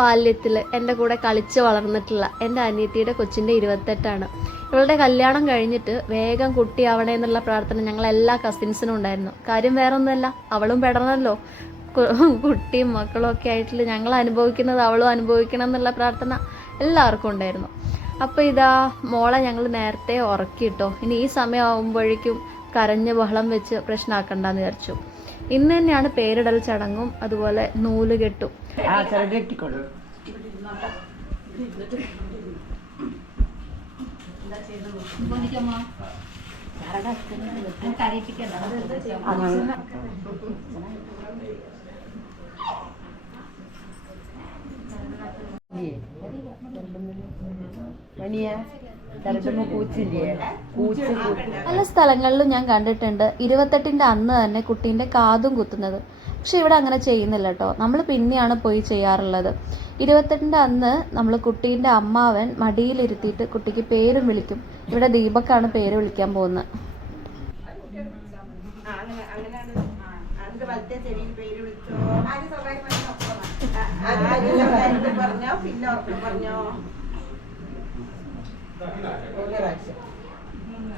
ബാല്യത്തിൽ എന്റെ കൂടെ കളിച്ച് വളർന്നിട്ടുള്ള എന്റെ അനിയത്തിയുടെ കൊച്ചിന്റെ ഇരുപത്തെട്ടാണ്. ഇവളുടെ കല്യാണം കഴിഞ്ഞിട്ട് വേഗം കുട്ടിയാവണേ എന്നുള്ള പ്രാർത്ഥന ഞങ്ങൾ എല്ലാ കസിൻസിനും ഉണ്ടായിരുന്നു. കാര്യം വേറൊന്നുമല്ല അവളും പെടണമല്ലോ. കുട്ടിയും മക്കളും ഒക്കെ ആയിട്ടുള്ള ഞങ്ങൾ അനുഭവിക്കുന്നത് അവളും അനുഭവിക്കണം എന്നുള്ള പ്രാർത്ഥന എല്ലാവർക്കും ഉണ്ടായിരുന്നു. അപ്പോൾ ഇതാ മോളെ ഞങ്ങൾ നേരത്തെ ഉറക്കിയിട്ടോ ഇനി ഈ സമയം ആകുമ്പോഴേക്കും കരഞ്ഞ് ബഹളം വെച്ച് പ്രശ്നമാക്കണ്ടെന്ന് വിചാരിച്ചു. ഇന്ന് തന്നെയാണ് പേരിടൽ ചടങ്ങും അതുപോലെ നൂൽ കെട്ടും ആ പല സ്ഥലങ്ങളിലും ഞാൻ കണ്ടിട്ടുണ്ട് ഇരുപത്തെട്ടിന്റെ അന്ന് തന്നെ കുട്ടീന്റെ കാതും കുത്തുന്നത് പക്ഷെ ഇവിടെ അങ്ങനെ ചെയ്യുന്നില്ല കേട്ടോ നമ്മൾ പിന്നെയാണ് പോയി ചെയ്യാറുള്ളത് ഇരുപത്തെട്ടിന്റെ അന്ന് നമ്മൾ കുട്ടീന്റെ അമ്മാവൻ മടിയിലിരുത്തിയിട്ട് കുട്ടിക്ക് പേരും വിളിക്കും ഇവിടെ ദീപക്കാണ് പേര് വിളിക്കാൻ പോകുന്നത് പറഞ്ഞോ പിന്നെ പറഞ്ഞോ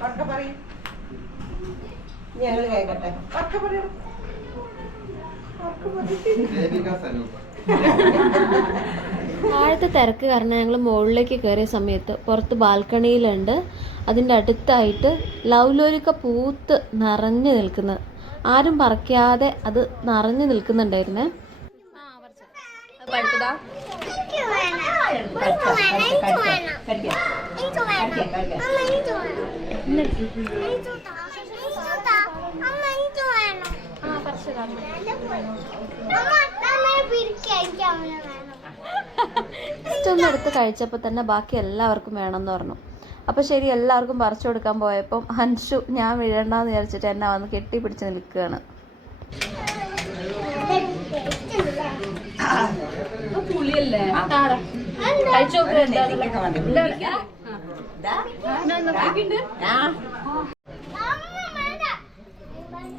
ഉറക്കം പറയും. ഞങ്ങൾ കേൾക്കട്ടെ ഉറക്കം പറയണം ഉറക്കം പറയും ദേവിക സനൂപ്. താഴത്തെ തിരക്ക് കാരണം ഞങ്ങൾ മുകളിലേക്ക് കയറിയ സമയത്ത് പുറത്ത് ബാൽക്കണിയിലുണ്ട്. അതിന്റെ അടുത്തായിട്ട് ലൗലോലിക്ക പൂത്ത് നിറഞ്ഞു നിൽക്കുന്നത് ആരും പറിക്കാതെ അത് നിറഞ്ഞു നിൽക്കുന്നുണ്ടായിരുന്നേ. ഒന്ന് എടുത്ത് കഴിച്ചപ്പോൾ തന്നെ ബാക്കി എല്ലാവർക്കും വേണമെന്ന് പറഞ്ഞു. അപ്പോൾ ശരി എല്ലാവർക്കും പറിച്ചു കൊടുക്കാൻ പോയപ്പം അൻഷു ഞാൻ വീഴണ്ടെന്ന് വിചാരിച്ചിട്ട് എന്നെ വന്ന് കെട്ടിപ്പിടിച്ച് നിൽക്കുകയാണ്.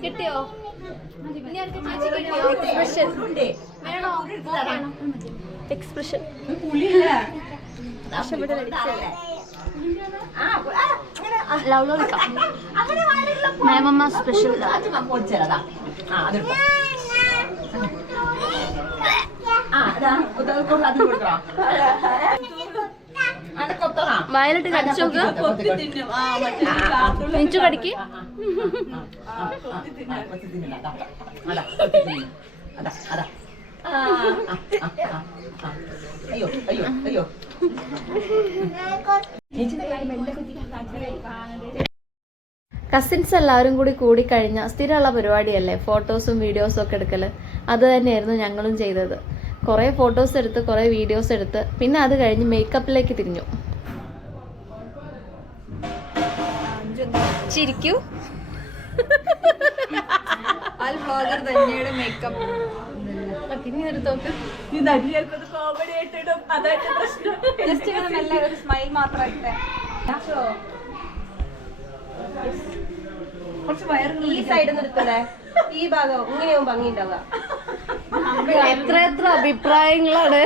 കിട്ടിയോ? എക്സ്പ്രഷൻ മേമമ്മ സ്പെഷ്യൽ വയലിട്ട് കടിച്ചു നോക്ക്. കടിക്ക്. അയ്യോ അയ്യോ അയ്യോ. കസിൻസ് എല്ലാവരും കൂടി കൂടിക്കഴിഞ്ഞാൽ സ്ഥിരമുള്ള പരിപാടിയല്ലേ? ഫോട്ടോസും വീഡിയോസും ഒക്കെ എടുക്കൽ അത് തന്നെയായിരുന്നു ഞങ്ങളും ചെയ്തത്. കുറേ ഫോട്ടോസ് എടുത്ത് കുറേ വീഡിയോസ് എടുത്ത്. പിന്നെ അത് കഴിഞ്ഞ് മേക്കപ്പിലേക്ക് തിരിഞ്ഞു. ചിരിക്കൂ. മേക്കപ്പ് ഇനി ഒരു തോക്ക് കോമഡി ആയിട്ടിടും അതായിട്ട് പ്രശ്നം. ജസ്റ്റ് ഇങ്ങനെ നല്ല ഒരു സ്മൈൽ മാത്രമായിട്ട് കുറച്ച് ഈ ഈ ഭാഗം ഇങ്ങനെയാവും ഭംഗി ഉണ്ടാവുക. എത്ര എത്ര അഭിപ്രായങ്ങളാണ്?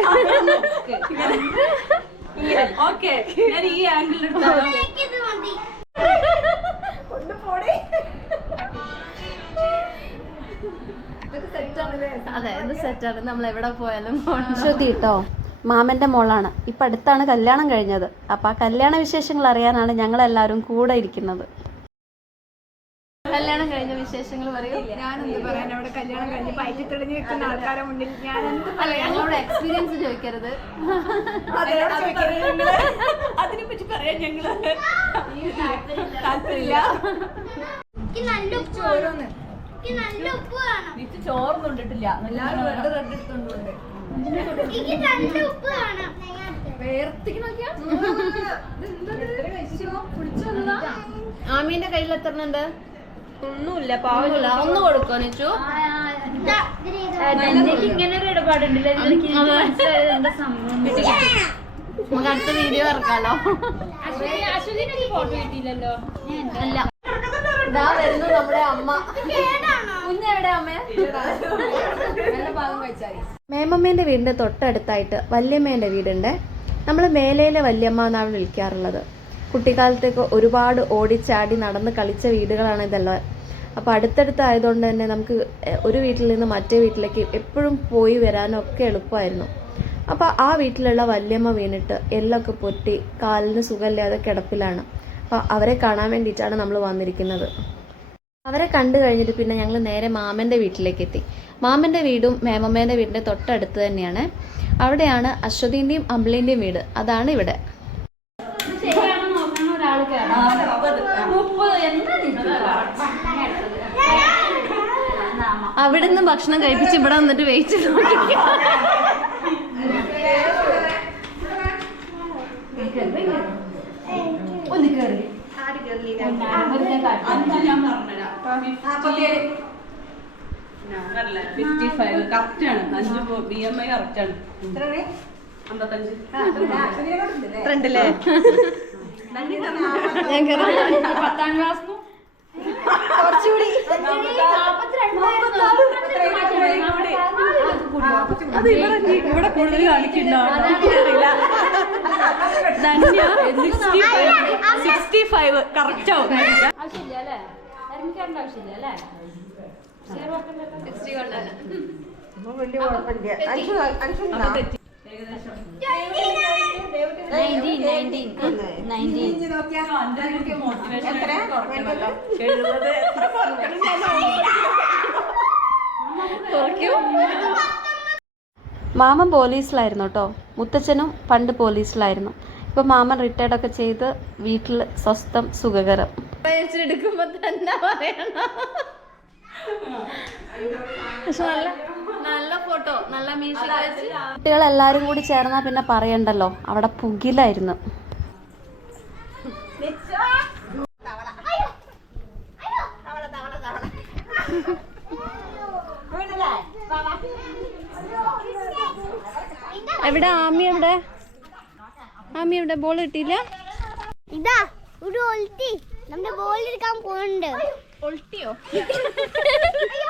ഓക്കെ. ഞാൻ ഈ ആംഗിളിൽ അതെ ഇത് സെറ്റാണ് നമ്മൾ എവിടെ പോയാലും ശ്രുതി കേട്ടോ മാമന്റെ മോളാണ്. ഇപ്പൊ അടുത്താണ് കല്യാണം കഴിഞ്ഞത്. അപ്പൊ ആ കല്യാണ വിശേഷങ്ങൾ അറിയാനാണ് ഞങ്ങൾ എല്ലാവരും കൂടെ ഇരിക്കുന്നത്. കല്യാണം കഴിഞ്ഞ വിശേഷങ്ങൾ പറയൂ. ഞാൻ എന്ത് പറയാൻ അവിടെ കല്യാണം കഴിഞ്ഞ് പയറ്റി തെളിഞ്ഞു നിൽക്കുന്ന ആൾക്കാരെ മുന്നിൽ ഞാൻ എന്ത് അല്ല ഞങ്ങളുടെ എക്സ്പീരിയൻസ് ചോദിക്കരുത്. അതിനെ പറ്റി പറയാൻ ഞങ്ങൾ താല്പര്യമില്ല. ചോറൊന്നും റെഡ് റെഡ് ആമീന്റെ കയ്യിൽ എത്രണുണ്ട് ഒന്നുമില്ല. പാവമില്ല ഒന്ന് കൊടുക്കോ നിച്ചു? ഇങ്ങനെ ഒരു ഇടപാടുണ്ടല്ലോ നമുക്ക് അടുത്ത വീഡിയോ ഇറക്കാലോ. ഫോട്ടോ കിട്ടിയില്ലല്ലോ. അല്ല. ഇതാ വരുന്നു നമ്മുടെ അമ്മ. കുഞ്ഞെവിടെ അമ്മേ? നല്ല ഭാഗം കഴിച്ചാൽ മേമമ്മേന്റെ വീടിന്റെ തൊട്ടടുത്തായിട്ട് വല്യമ്മേന്റെ വീടുണ്ട്. നമ്മൾ മേലയിലെ വല്യമ്മ എന്നാണ് വിളിക്കാറുള്ളത്. കുട്ടിക്കാലത്തേക്ക് ഒരുപാട് ഓടിച്ചാടി നടന്ന് കളിച്ച വീടുകളാണ് ഇതെല്ലാം. അപ്പോൾ അടുത്തടുത്തായതുകൊണ്ട് തന്നെ നമുക്ക് ഒരു വീട്ടിൽ നിന്ന് മറ്റേ വീട്ടിലേക്ക് എപ്പോഴും പോയി വരാനും ഒക്കെ എളുപ്പമായിരുന്നു. അപ്പോൾ ആ വീട്ടിലുള്ള വല്യമ്മ വീണിട്ട് എല്ലൊക്കെ പൊട്ടി കാലിന് സുഖമില്ലാതെ കിടപ്പിലാണ്. അപ്പോൾ അവരെ കാണാൻ വേണ്ടിയിട്ടാണ് നമ്മൾ വന്നിരിക്കുന്നത്. അവരെ കണ്ടു കഴിഞ്ഞിട്ട് പിന്നെ ഞങ്ങൾ നേരെ മാമന്റെ വീട്ടിലേക്ക് എത്തി. മാമന്റെ വീടും മേമമ്മേന്റെ വീടിന്റെ തൊട്ടടുത്ത് തന്നെയാണ്. അവിടെയാണ് അശ്വതീന്റെയും അമ്പിളിന്റെയും വീട്. അതാണ് ഇവിടെ. മുപ്പത് എന്താ അവിടുന്ന് ഭക്ഷണം കഴിപ്പിച്ച് ഇവിടെ വന്നിട്ട് വെയിറ്റ് ഫിഫ്റ്റി ഫൈവ് കറക്റ്റ് ആണ്. അഞ്ച് ബി എം ഐ കറക്റ്റ് ആണ്. അമ്പത്തഞ്ച്. ഫ്രണ്ടിലെ പത്താം ക്ലാസ് അത് ഇവിടെ ഇവിടെ കൂടുതൽ സിക്സ്റ്റി ഫൈവ് കറക്റ്റ് ആവും. ആവശ്യമില്ല അല്ലേ? ആവശ്യമില്ല അല്ലേ? വലിയ കുഴപ്പമില്ല. അഞ്ചു അഞ്ചു മാമൻ പോലീസിലായിരുന്നു കേട്ടോ. മുത്തച്ഛനും പണ്ട് പോലീസിലായിരുന്നു. ഇപ്പൊ മാമൻ റിട്ടയർഡ് ഒക്കെ ചെയ്ത് വീട്ടിൽ സ്വസ്ഥം സുഖകരം. എടുക്കുമ്പോ തന്നെ പറയണം. പക്ഷെ നല്ല നല്ല ഫോട്ടോ നല്ല മ്യൂസിക് കുട്ടികളെല്ലാരും കൂടി ചേർന്നാ പിന്നെ പറയണ്ടല്ലോ. അവിടെ പുകിലായിരുന്നു. എവിടെ ആമി എവിടെ? ആമി എവിടെ? ബോൾ കിട്ടിയില്ല? ഇതാ ഒരു ഒൽത്തി നമ്മുടെ ബോൾ എടുക്കാൻ പോകുന്നുണ്ട് ഒൾട്ടിയോ അയ്യോ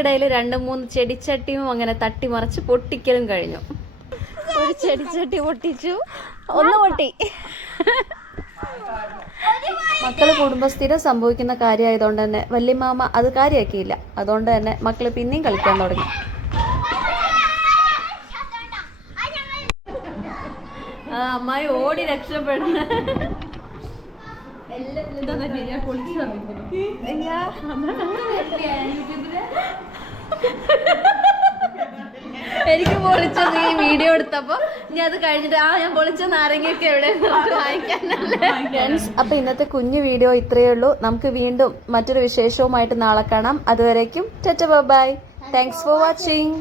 അതെ രണ്ടു മൂന്ന് ചെടിച്ചട്ടിയും അങ്ങനെ തട്ടിമറിച്ച് പൊട്ടിക്കലും കഴിഞ്ഞു. ഒരു ചെടിച്ചട്ടി പൊട്ടിച്ചു. ഒന്ന് പൊട്ടി. മക്കൾ കുടുംബസ്ഥിരം സംഭവിക്കുന്ന കാര്യമായതുകൊണ്ട് തന്നെ വല്യമാമ അത് കാര്യമാക്കിയില്ല അതുകൊണ്ട് തന്നെ മക്കൾ പിന്നെയും കളിക്കാൻ തുടങ്ങി. ആ അമ്മായി ഓടി രക്ഷപ്പെടുന്ന എനിക്ക് പൊളിച്ചത് ഈ വീഡിയോ എടുത്തപ്പോ ഇനി അത് കഴിഞ്ഞിട്ട് ആ ഞാൻ പൊളിച്ച നാരങ്ങയൊക്കെ എവിടെ അപ്പൊ ഇന്നത്തെ കുഞ്ഞു വീഡിയോ ഇത്രയേ ഉള്ളൂ. നമുക്ക് വീണ്ടും മറ്റൊരു വിശേഷവുമായിട്ട് നാളെ കാണാം. അതുവരേക്കും ബൈ താങ്ക്സ് ഫോർ വാച്ചിങ്